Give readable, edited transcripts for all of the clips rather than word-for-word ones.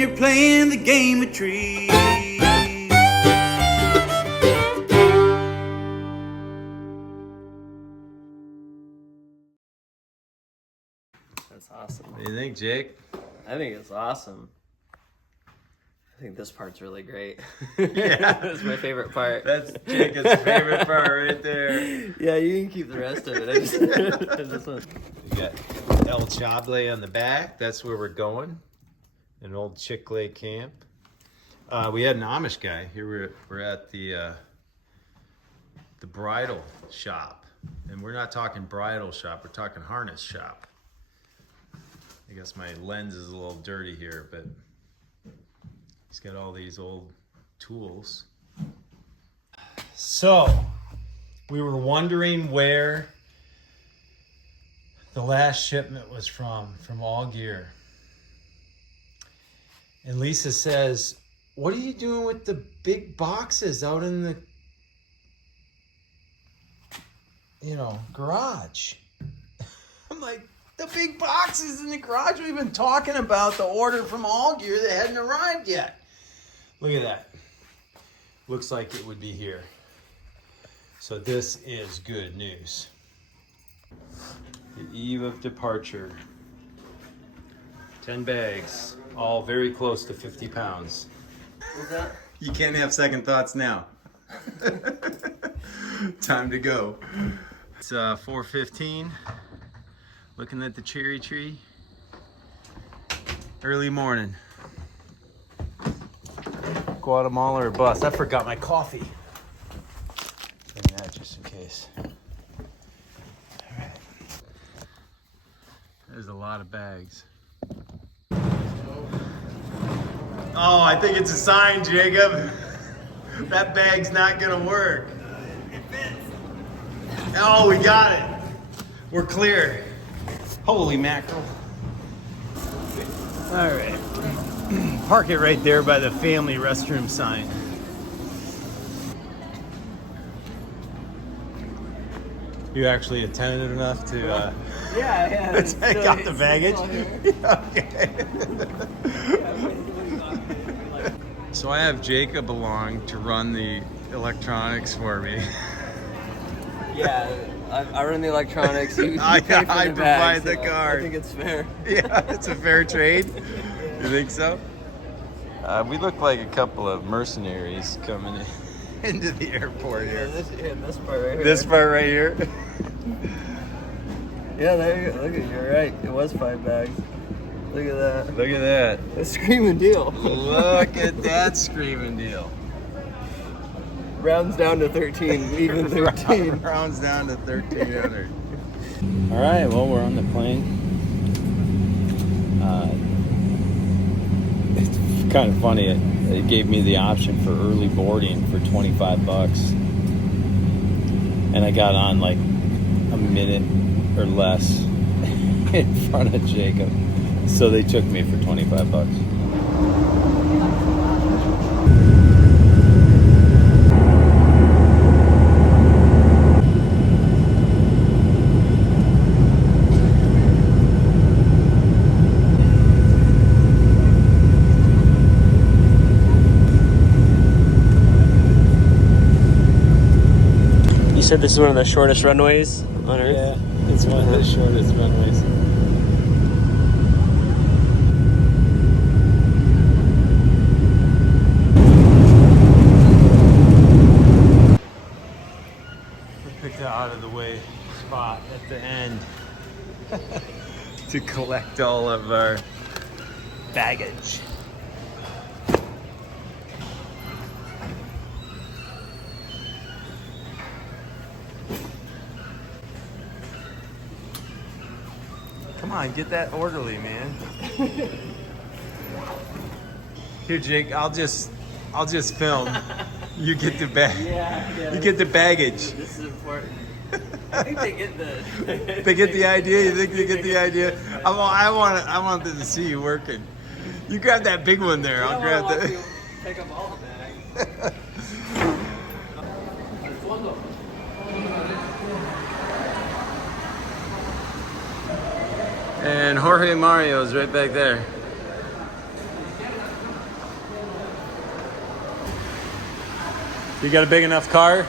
you're playing the game of trees. That's awesome. What do you think, Jake? I think it's awesome. I think this part's really great. Yeah. That's my favorite part. That's Jacob's favorite part right there. Yeah, you can keep the rest of it. I just want... We got El Chable on the back. That's where we're going. An old Chick-fil-A camp. We had an Amish guy. Here we're at the bridle shop. And we're not talking bridle shop. We're talking harness shop. I guess my lens is a little dirty here, but he's got all these old tools. So, we were wondering where the last shipment was from All Gear. And Lisa says, what are you doing with the big boxes out in the, garage? I'm like, the big boxes in the garage? We've been talking about the order from All Gear that hadn't arrived yet. Look at that. Looks like it would be here. So this is good news. The eve of departure. 10 bags, all very close to 50 pounds. What's that? You can't have second thoughts now. Time to go. It's 4:15. Looking at the cherry tree. Early morning. Guatemala or bus. I forgot my coffee. Bring that just in case. All right. There's a lot of bags. Oh, I think it's a sign, Jacob. That bag's not gonna work. It fits. Oh, we got it. We're clear. Holy mackerel. All right. Park it right there by the family restroom sign. You actually attentive enough to Yeah. take out the baggage? Okay. So I have Jacob along to run the electronics for me. Yeah, I run the electronics. You I pay for the provide bag, the so card. I think it's fair. Yeah, it's a fair trade. You think so? We look like a couple of mercenaries coming into the airport here. This part right here. This part right here. Yeah, there you go. Look at you're right. It was 5 bags. Look at that. Look at that. A screaming deal. Look at that screaming deal. Rounds down to 13, even 13. Rounds down to 1,300. All right, well, we're on the plane. It's kind of funny. It gave me the option for early boarding for $25. And I got on like a minute or less in front of Jacob. So they took me for $25. You said this is one of the shortest runways on Earth? Yeah, it's one of the shortest runways. We picked an out of the way spot at the end to collect all of our baggage. Come on, get that orderly, man. Here, Jake, I'll just film. You get the bag. Yeah. You get the baggage. This is important. I think they get the... They get the idea? You think they get the idea? I want them to see you working. You grab that big one there. I'll grab that. Pick up all the bags. And Jorge Mario's right back there. You got a big enough car?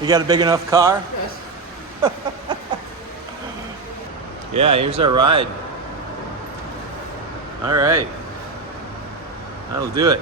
You got a big enough car? Yes. Yeah, here's our ride. All right. That'll do it.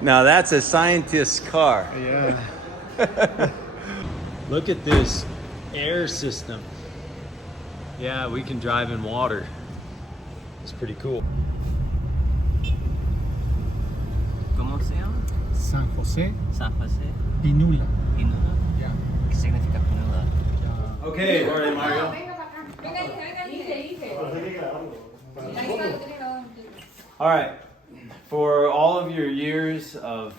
Now that's a scientist's car. Yeah. Look at this air system. Yeah, we can drive in water. It's pretty cool. ¿Cómo se llama? San Jose San Jose. Pinula. Pinula. Yeah. ¿Qué significa Pinula? Okay, Jorge Mario. All right. For all of your years of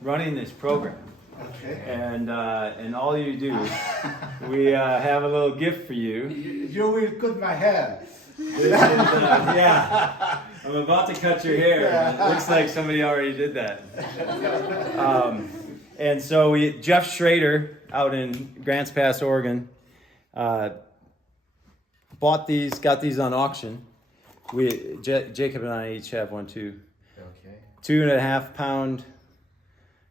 running this program, and all you do, we have a little gift for you. You will cut my hair. This is, yeah, I'm about to cut your hair. And it looks like somebody already did that. And so Jeff Schrader out in Grants Pass, Oregon, bought these, got these on auction. Jacob and I each have one too. Okay. 2.5 pound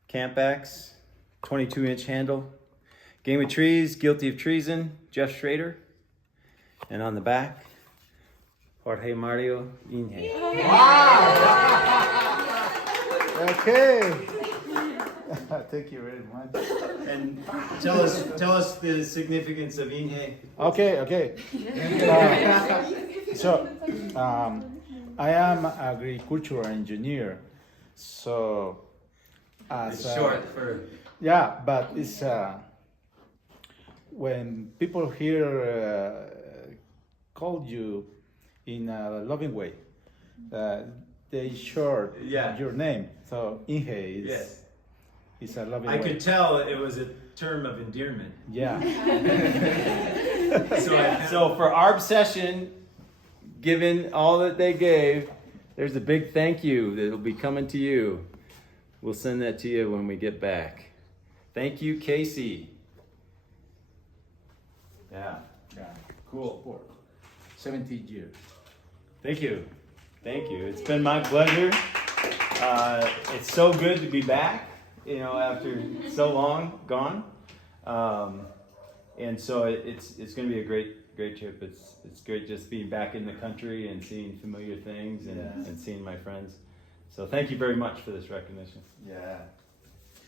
campbacks, 22-inch handle. Game of Trees, Guilty of Treason, Jeff Schrader. And on the back, Jorge Mario Inge. Okay. Thank you very much. And tell us the significance of Inge. Okay. So, I am agricultural engineer. So, It's short for. yeah, but it's when people here call you in a loving way, they short Yeah. your name. So Inge is Yes. is a loving I way. could tell it was a term of endearment. Yeah. So for our session, given all that they gave, there's a big thank you that'll be coming to you. We'll send that to you when we get back. Thank you, Casey. Yeah. Cool. 17 years. Thank you. It's been my pleasure. It's so good to be back, after so long gone. And so it's going to be a great trip. It's great just being back in the country and seeing familiar things and seeing my friends. So thank you very much for this recognition. Yeah.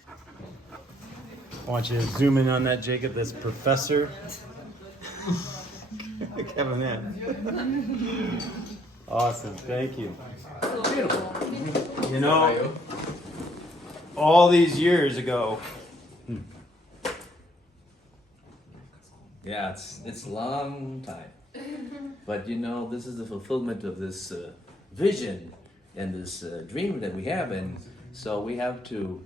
I want you to zoom in on that, Jacob. That's Professor Kevin Mann. Awesome. Thank you. All these years ago. Yeah, it's a long time. But this is the fulfillment of this vision and this dream that we have, and so we have to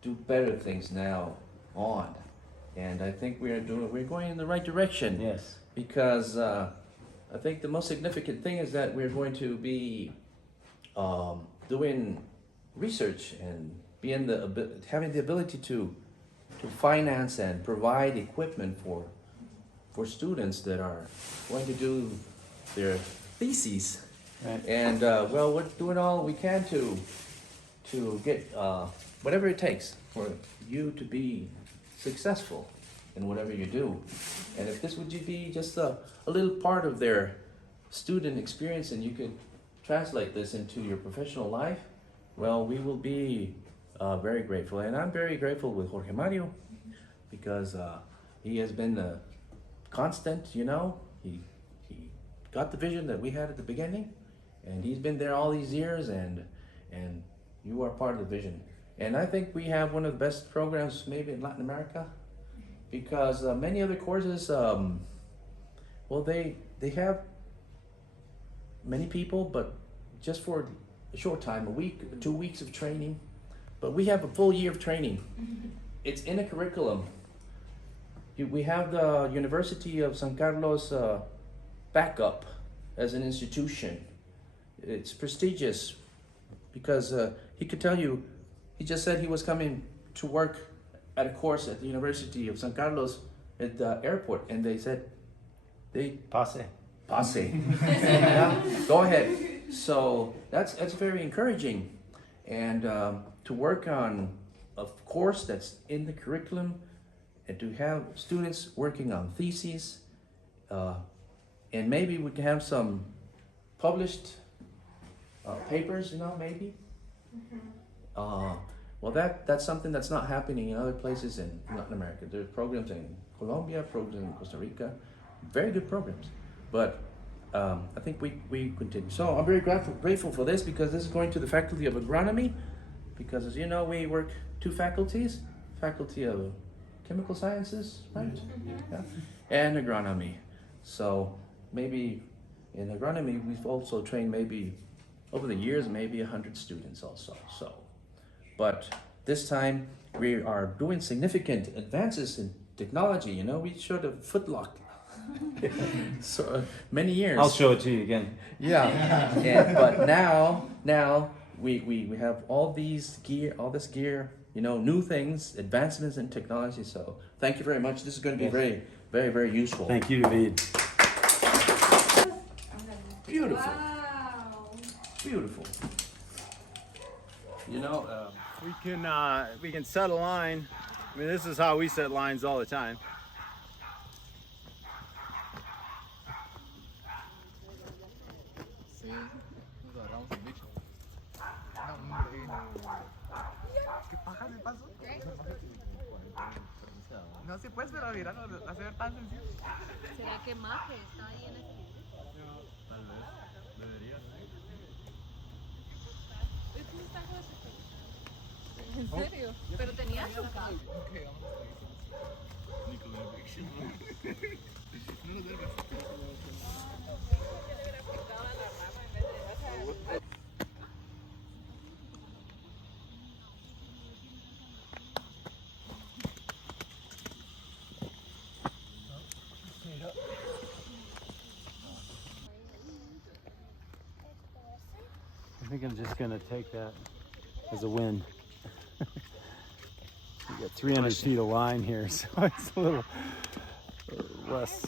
do better things now on. And I think we're going in the right direction. Yes. Because I think the most significant thing is that we're going to be doing research and having the ability to finance and provide equipment for students that are going to do their theses. Right. And we're doing all we can to get whatever it takes for you to be successful in whatever you do. And if this would be just a little part of their student experience and you could translate this into your professional life, well, we will be very grateful. And I'm very grateful with Jorge Mario because he has been constant, He got the vision that we had at the beginning, and he's been there all these years, and you are part of the vision. And I think we have one of the best programs maybe in Latin America, because many other courses, they have many people, but just for a short time, a week, 2 weeks of training. But we have a full year of training. It's in a curriculum. We have the University of San Carlos backup as an institution. It's prestigious because he could tell you, he just said he was coming to work at a course at the University of San Carlos at the airport, and they said, Passe. Yeah, go ahead. So that's very encouraging. and to work on a course that's in the curriculum, and to have students working on theses, and maybe we can have some published papers, maybe. Well, that's something that's not happening in other places in Latin America. There's programs in Colombia, programs in Costa Rica, very good programs. But I think we continue. So I'm very grateful for this, because this is going to the Faculty of Agronomy, because as you know, we work two faculties, Faculty of Chemical Sciences, right? Yeah. And Agronomy. So maybe in agronomy, we've also trained maybe over the years, maybe 100 students also. So, but this time we are doing significant advances in technology. We showed a footlock. So many years. I'll show it to you again. Yeah. But now we have all this gear, new things, advancements in technology. So thank you very much. This is going to be very, very, very useful. Thank you, David. Beautiful. Wow. Beautiful. We can set a line. I mean, this is how we set lines all the time. No se puede, pero mira, no hacer tan sencillo. ¿Será que Maje está ahí en ese video? Tal vez, debería. ¿Tú estás con ese? ¿En serio? ¿Pero tenía chocado? Ok, vamos a Nickel eviction. No nos digas. I think I'm just gonna take that as a win. We got 300 feet of line here, so it's a little less.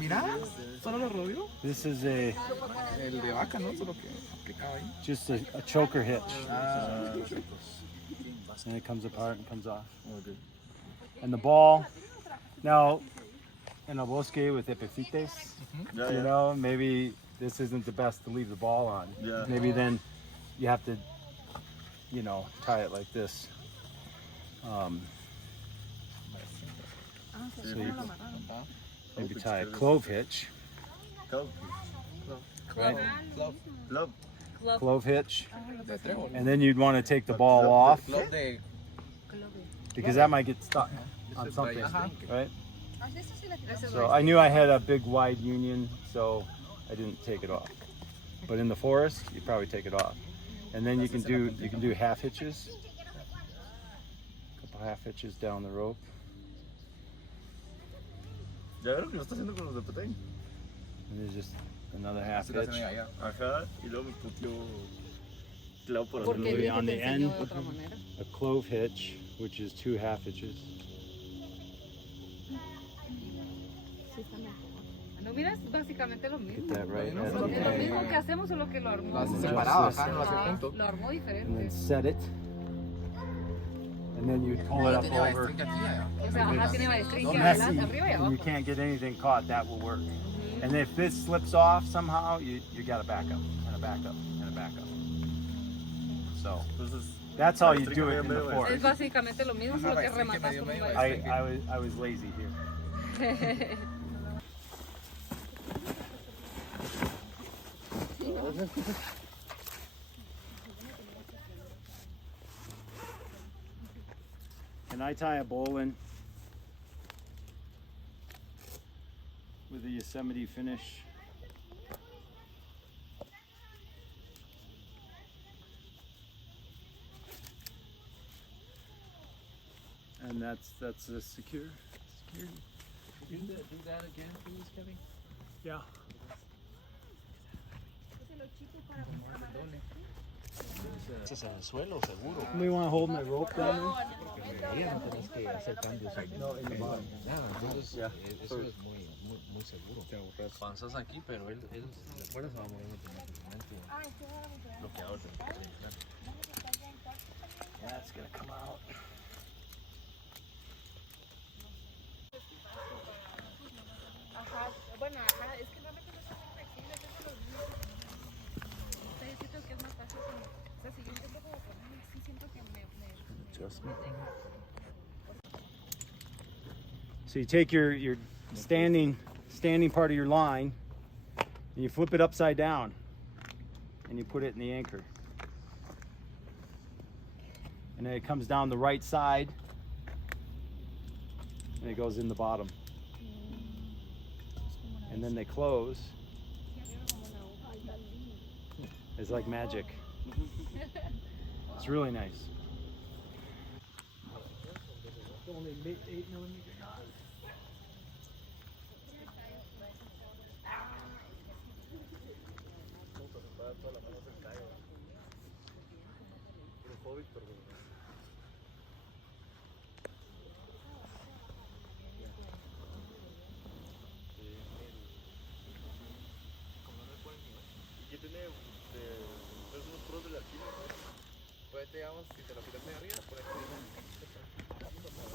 Mira, solo lo rodeó. This is El de vaca, ¿no? Solo que aplicaba ahí. just a choker hitch. And it comes apart and comes off. And the ball, now in a bosque with epiphytes, maybe this isn't the best to leave the ball on. Yeah. Maybe then you have to, tie it like this. So you maybe tie a clove hitch, right? Clove hitch. De trébol. And then you'd want to take the ball off Club de... because that might get stuck on something, right? Ese So I knew I had a big wide union, so I didn't take it off. But in the forest, you probably take it off. And then you can do half hitches. A couple half hitches down the rope. Ya veo lo que lo está haciendo con los de Petén. And there's just another half Se lo hitch. hacen allá. Ajá, y luego me puteó Clau por Porque hacerlo dije bien. on te the enseñó end. de otra manera. A clove hitch, which is 2 half hitches. Sí, está mejor. No, mira, es básicamente lo mismo. Get that right. No, at no, the Es lo end. mismo que hacemos, solo que lo armó. Lo hace Just separado, this. acá no lo hace Ajá, junto. lo armó And then diferente. set it. And then you pull it up Tiene over. maestría aquí, allá. O sea, ajá, tiene maestría Messy, adelante, arriba y and abajo. you can't get anything caught, that will work. And if this slips off somehow, you got to back up and a back up and a back up. So Entonces, that's how you do it in the Es forest. básicamente lo mismo, solo que rematas con un maestría. I was lazy here. Can I tie a bowline with a Yosemite finish? And that's a security. Do that again, please, Kevin. Yeah. Ese es en el suelo, seguro. Somebody want to hold my rope down there? Ahí no tenés que hacer cambios. Eso es muy seguro. Avanzas aquí, pero él de fuera se va moviendo automáticamente. Bloqueador de Yeah, it's gonna come out. Ajá, bueno, ajá, es que realmente no son muy flexibles, eso los niños. O sea, yo siento que es más fácil como, o sea, si yo intento como ponerme, sí siento que me So you take your standing part of your line and you flip it upside down and you put it in the anchor. And then it comes down the right side and it goes in the bottom. And then they close. It's like magic. It's really nice. Only 8mm knots.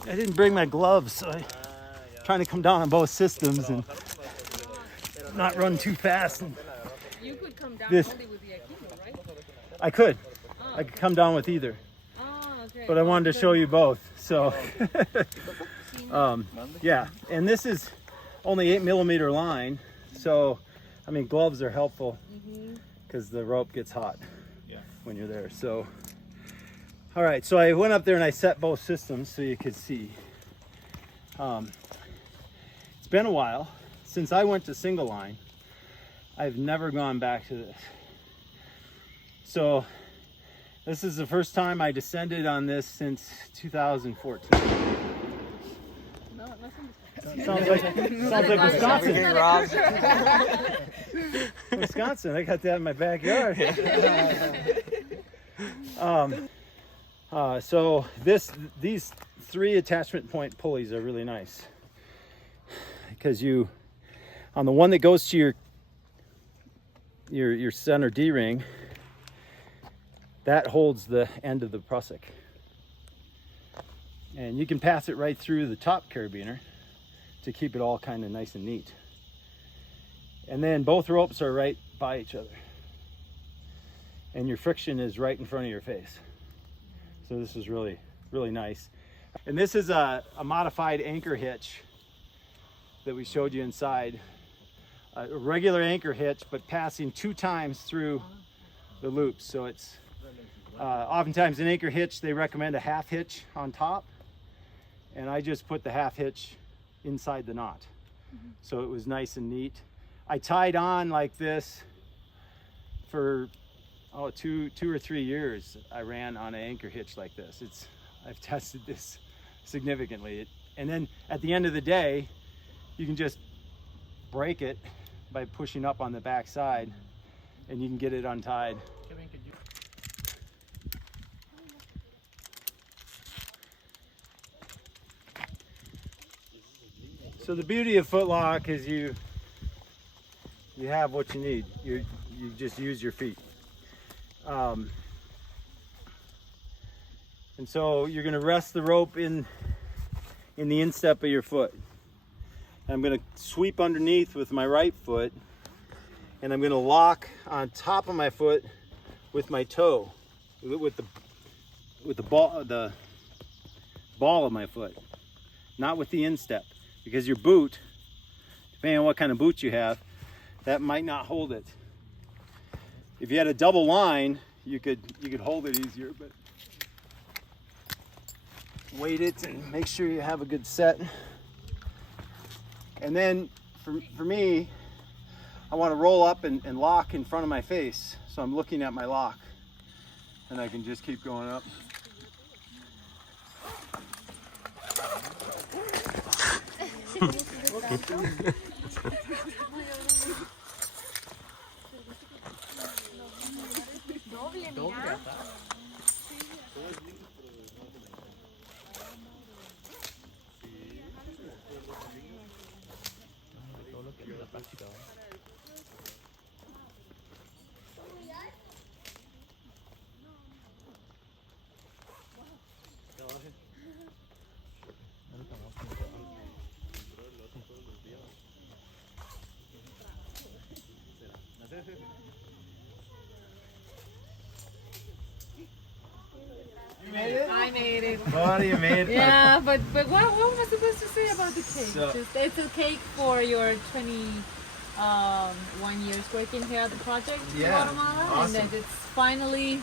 I didn't bring my gloves, so I'm trying to come down on both systems and not run too fast. And You could come down This- only with the Aikido, right? I could come down with either, Oh, okay. but I wanted to show you both. So, yeah, and this is only 8mm line, so I mean gloves are helpful because the rope gets hot when you're there. So, all right, so I went up there and I set both systems so you could see. It's been a while since I went to single line. I've never gone back to this. So this is the first time I descended on this since 2014. No, no Sounds like Wisconsin. Wisconsin, I got that in my backyard. So these 3 attachment point pulleys are really nice because on the one that goes to your center D-ring, that holds the end of the prusik, and you can pass it right through the top carabiner to keep it all kind of nice and neat. And then both ropes are right by each other, and your friction is right in front of your face. So this is really, really nice. And this is a modified anchor hitch that we showed you inside. A regular anchor hitch, but passing 2 times through the loops. So it's oftentimes an anchor hitch, they recommend a half hitch on top. And I just put the half hitch inside the knot. So it was nice and neat. I tied on like this for 2 or 3 years. I ran on an anchor hitch like this. I've tested this significantly. And then at the end of the day, you can just break it by pushing up on the back side and you can get it untied. So the beauty of footlock is you have what you need. You just use your feet. And so you're going to rest the rope in the instep of your foot. I'm going to sweep underneath with my right foot, and I'm going to lock on top of my foot with my toe, with the ball of my foot, not with the instep, because your boot, depending on what kind of boot you have, that might not hold it. If you had a double line, you could hold it easier, but weight it and make sure you have a good set. And then for me, I want to roll up and lock in front of my face, so I'm looking at my lock, and I can just keep going up. I made it. What you made? Yeah, but what am I supposed to say about the cake? So- Just, it's a cake for your 21 years working here at the project in Yeah, Guatemala, awesome. and that it's finally,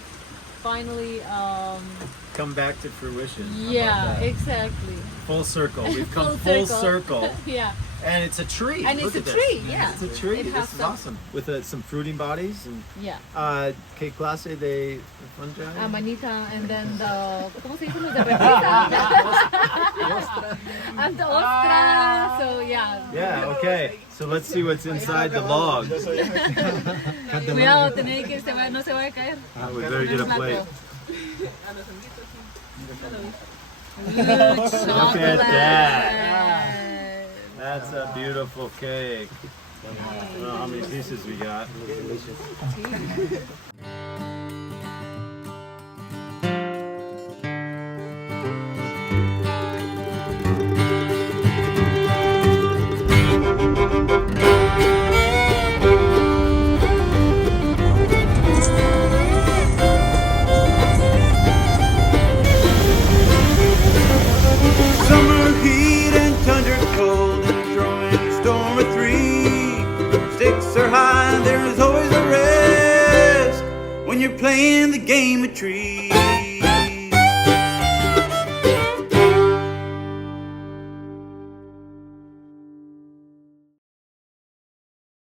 Come back to fruition. How about yeah, that? exactly. Full circle. We've come Full full circle. circle. Yeah, And it's a tree. and Look it's a at tree. this. Yeah, It's a tree. It has This is some- awesome. With some fruiting bodies and Yeah, ¿qué clase de fungi? amanita, and then the ¿cómo se dice los de repisa? And the ostra. So yeah. Yeah. Okay. So let's see what's inside the log. Cuidado, tener que no se vaya a caer. We better get a plate. Look Look at that. That's a beautiful cake. I don't know how many pieces we got. Summer heat and tundra cold and throwing a storm of three. Stakes are high, there's always a risk when you're playing the game of trees.